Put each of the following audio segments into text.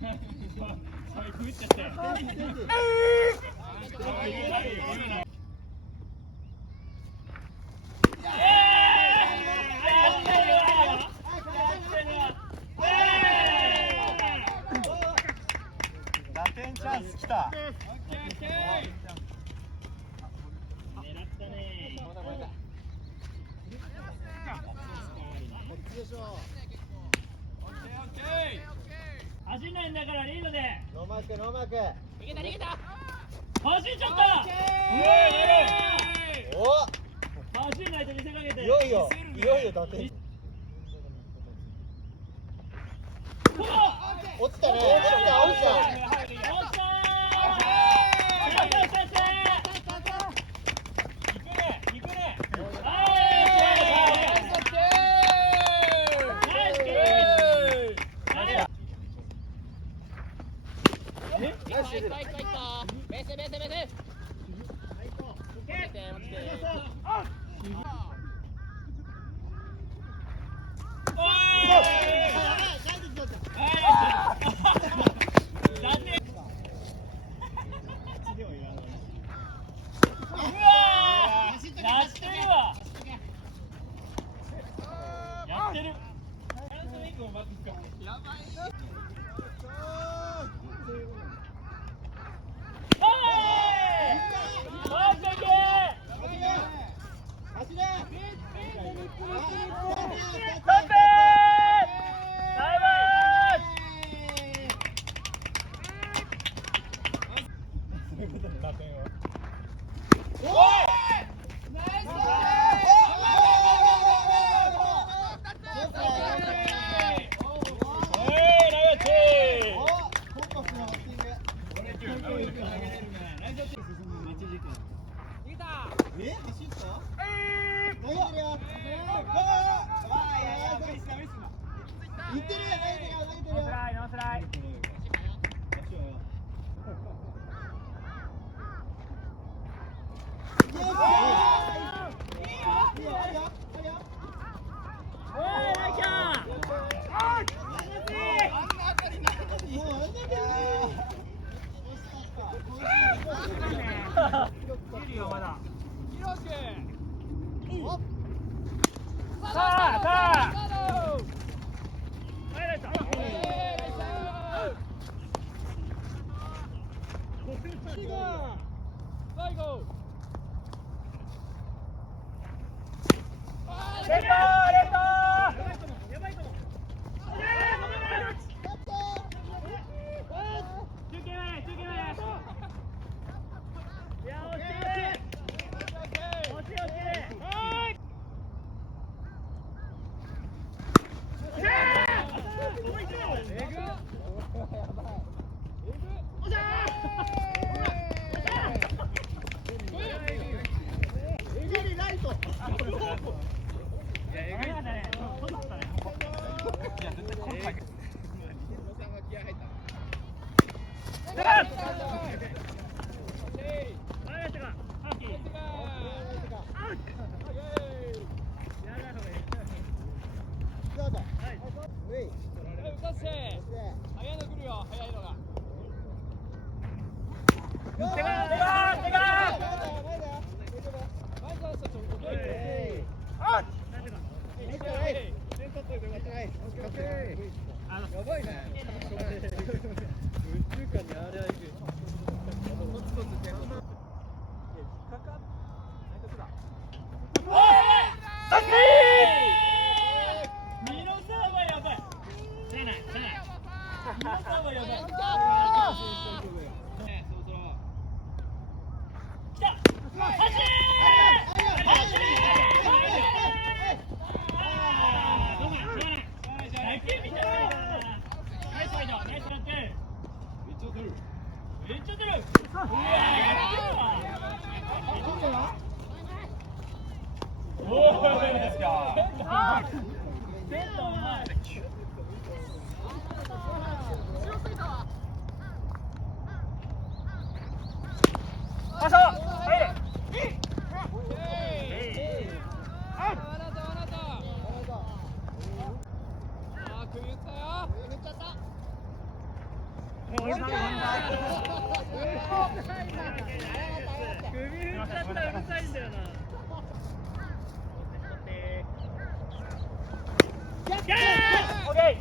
打点チャンス来た。走んないんだからリードで。ノーマークノーマーク。逃げた逃げた。走っちゃった。お。走んないと見せかけて。いよいよ打点。落ちたね。落ちた。首振っちゃったらうるさいんだよな。オッケー。おい。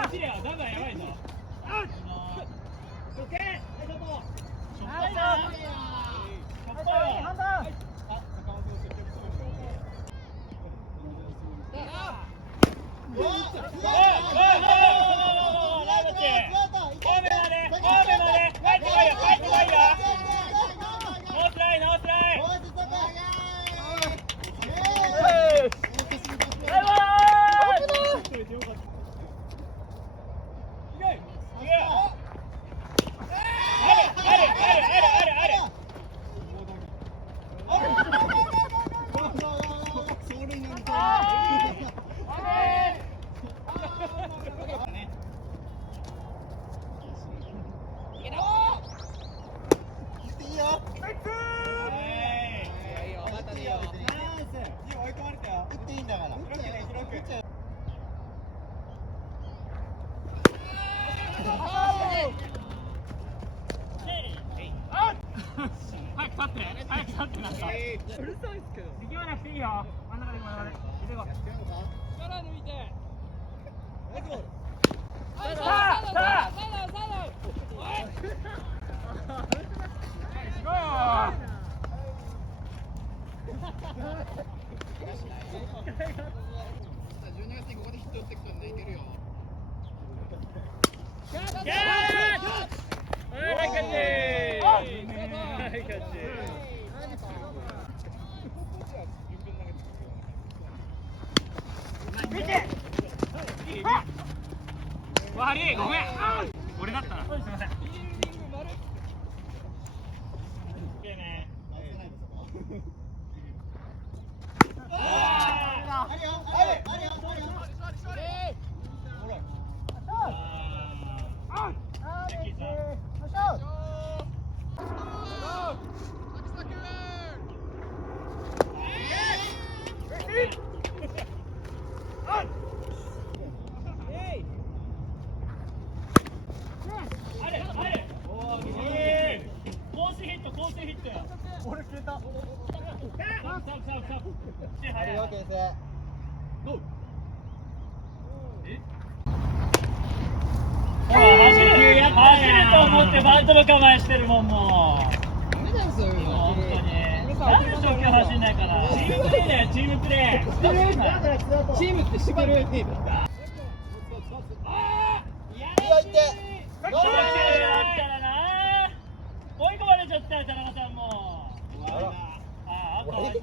走りゃ、だがやばいぞ。うるさいっすけど。力まなくていいよ。真ん中で真ん中で。力抜いて。さあ。すごいよ。12月にここでヒット打ってくるんでいけるよ。キャッチ。はい、キャッチ。はい、キャッチ。悪い、ごめん。俺だったな。すみません。俺消えた。あるよ、形成。走ると思ってバントの構えしてるもん、もう。ダメだよ、そういうの。本当に。なんで初球走んないかな。チームプレーだよ、チームプレー。チームってしてる。追い込まれちゃったよ、田中さんも。かわいそう。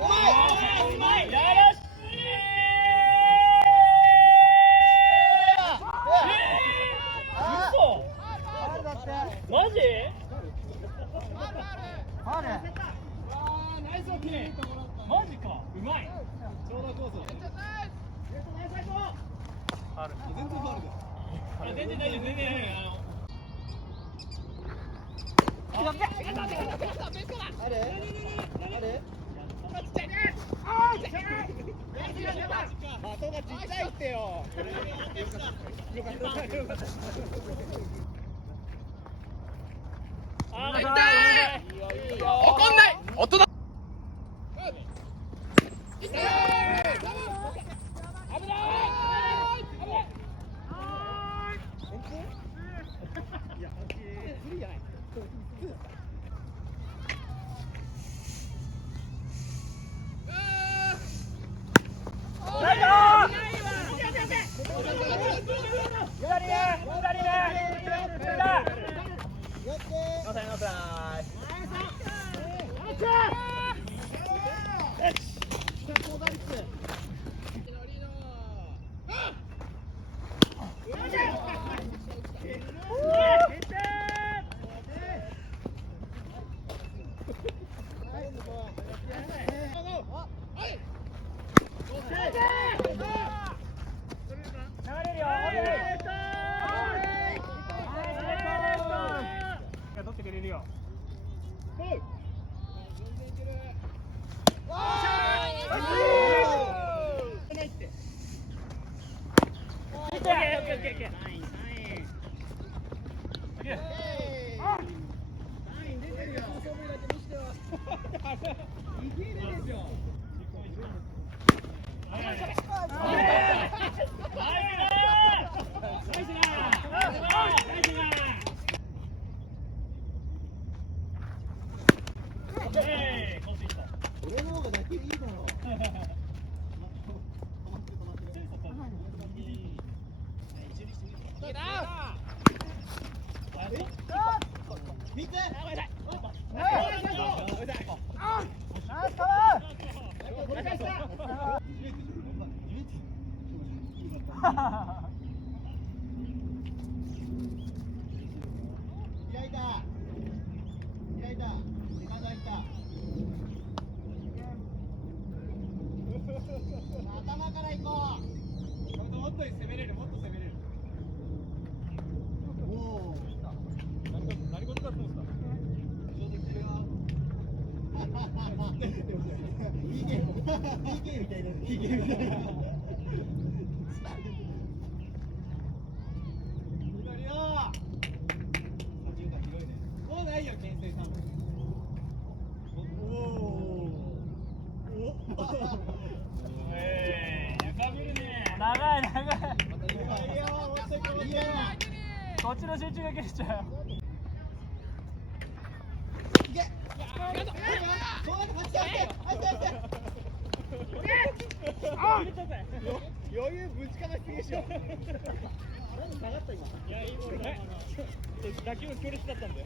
うまい。やらしい。嘘。マジ？ナイスオッケー。マジか。うまい。ちょうどコース。全然ファウルだ。全然大丈夫、全然大丈夫。怒んない。大人。ナイス取ってくれるよ。俺の方が打球いいだろ。見て。開いた。開いた。時間が開いた。頭から行こう。もっと攻めれる、もっと攻めれる。おお。何事だと思った。ちょうど来てるよ。PK みたいな。PK みたいな。緑よ。左中間広いね。もうないよ、牽制さん。おお。長い長い。いいよ。こっちの集中が切れちゃう。いけ。余裕ぶちかましすぎでしょ。何下がった今。いやいいボールだ。打球の強烈だったんで。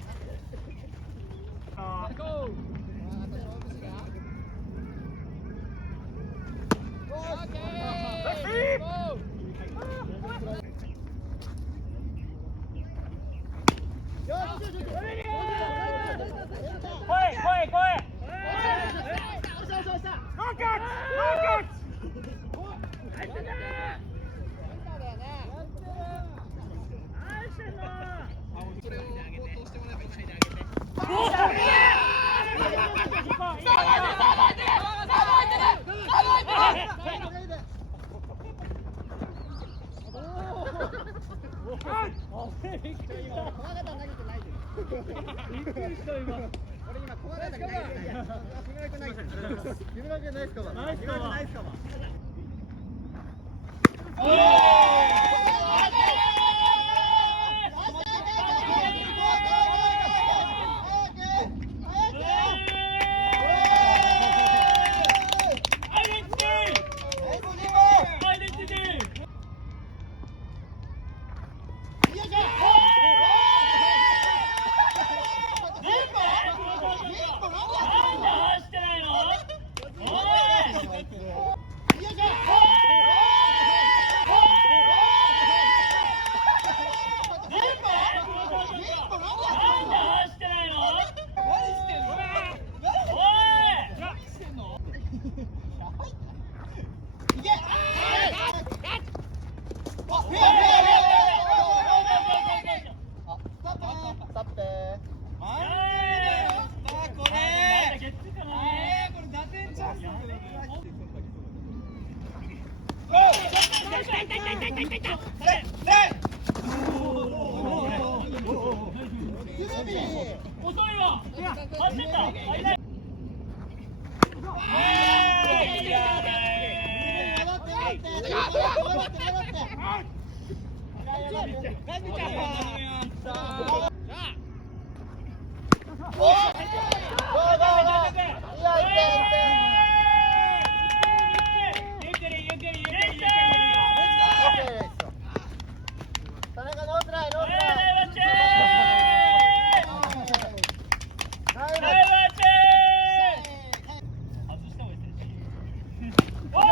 おい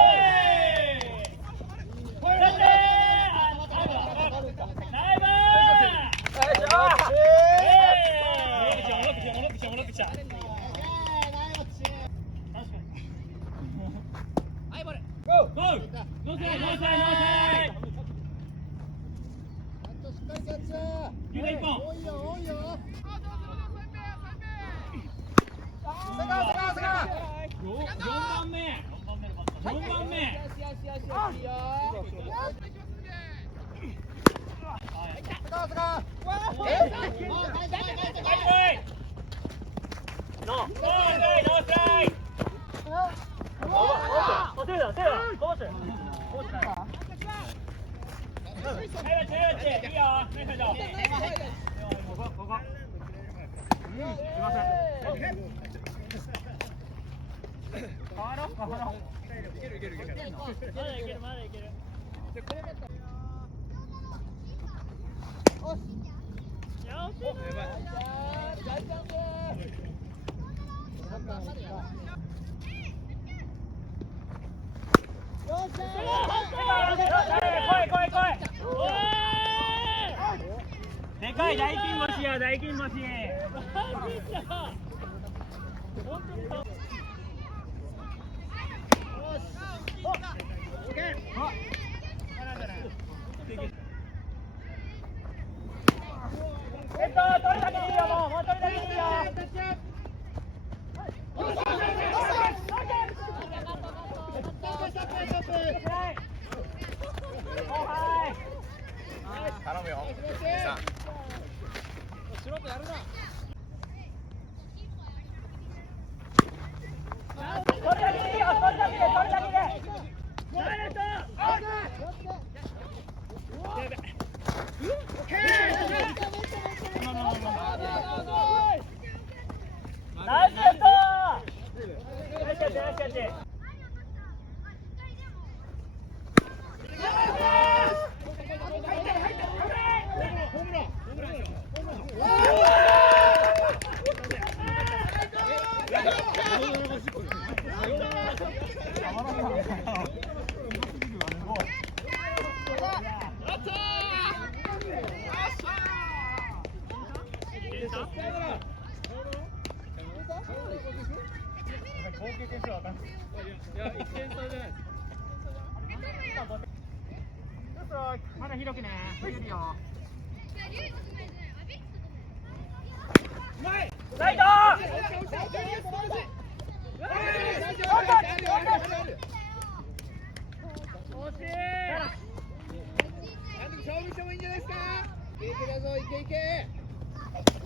でかい大金星や大金星。取りだけでいいよ、もう取りだけでいいよ。頼むよ。素人やるな。取りだけでいいよ、取りだけで、取りだけで。ナイスシュート。ナイスキャッチ、ナイスキャッチ。まだ広くね。ライト。勝負してもいいんじゃないですか。いけだぞ、いけいけ。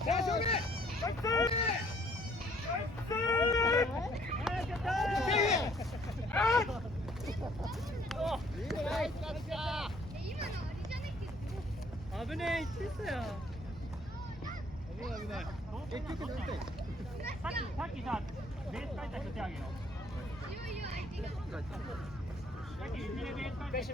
さあ、勝負ね。危ねえ、言ってたよ。危ない危ない。結局何回？さっきさ、ベース書いた人手あげよう。さっきベース書いた人。